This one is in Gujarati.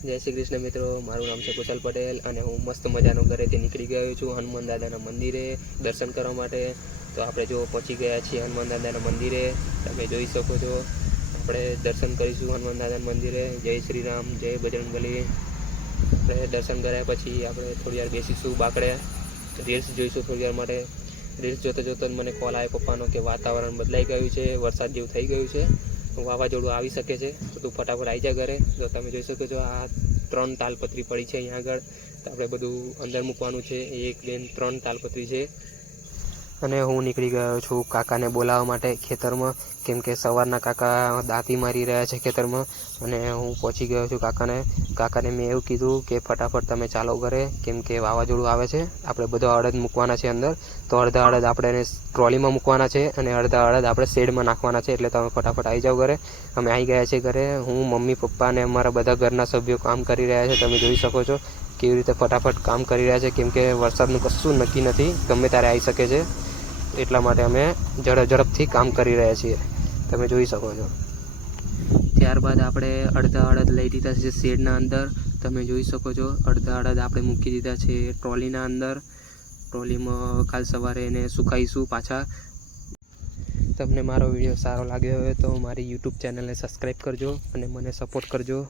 જય શ્રી કૃષ્ણ મિત્રો, મારું નામ છે કુશલ પટેલ અને હું મસ્ત મજાનો ઘરેથી નીકળી ગયો છું હનુમાન દાદાના મંદિરે દર્શન કરવા માટે। તો આપણે જો પહોંચી ગયા છીએ હનુમાન દાદાના મંદિરે, તમે જોઈ શકો છો। આપણે દર્શન કરીશું હનુમાન દાદાના મંદિરે। જય શ્રી રામ, જય બજરંગબલી। આપણે દર્શન કર્યા પછી આપણે થોડી વાર બેસીશું બાકડે, રીલ્સ જોઈશું થોડી વાર માટે। રીલ્સ જોતા જોતા મને કોલ આવ્યો પપ્પાનો કે વાતાવરણ બદલાઈ ગયું છે, વરસાદ જેવું થઈ ગયું છે, વાવાઝોડું આવી શકે છે, તો તું ફટાફટ આવી જા ઘરે। તો તમે જોઈ શકો છો આ 3 તાલપત્રી પડી છે અહીંયા આગળ, તો આપણે બધું અંદર મૂકવાનું છે। 1 2 3 તાલપત્રી છે અને હું નીકળી ગયો છું કાકાને બોલાવવા માટે ખેતરમાં, કેમ કે સવારના કાકા દાંતી મારી રહ્યા છે ખેતરમાં અને હું પહોંચી ગયો છું કાકાને મેં એવું કીધું કે ફટાફટ તમે ચાલો ઘરે, કેમ કે વાવાઝોડું આવે છે। આપણે બધો અડદ મૂકવાના છે અંદર, તો અડધા અડદ આપણે ટ્રોલીમાં મૂકવાના છે અને અડધા અડદ આપણે શેડમાં નાખવાના છે, એટલે તમે ફટાફટ આવી જાઓ ઘરે। અમે આવી ગયા છીએ ઘરે, હું મમ્મી પપ્પા અને અમારા બધા ઘરના સભ્યો કામ કરી રહ્યા છે। તમે જોઈ શકો છો કેવી રીતે ફટાફટ કામ કરી રહ્યા છે, કેમ કે વરસાદનું કશું નક્કી નથી, ગમે ત્યારે આવી શકે છે, એટલા માટે અમે ઝડપથી કામ કરી રહ્યા છીએ, તમે જોઈ શકો છો। ત્યારબાદ આપણે અડધા અડદ લઈ દીધા છે શેડના અંદર, તમે જોઈ શકો છો। અડધા અડદ આપણે મૂકી દીધા છે ટ્રોલીના અંદર, ટ્રોલીમાં કાલ સવારે એને સુકાઈશું પાછા। તમને મારો વિડીયો સારો લાગ્યો હોય તો મારી યુટ્યુબ ચેનલને સબસ્ક્રાઈબ કરજો અને મને સપોર્ટ કરજો।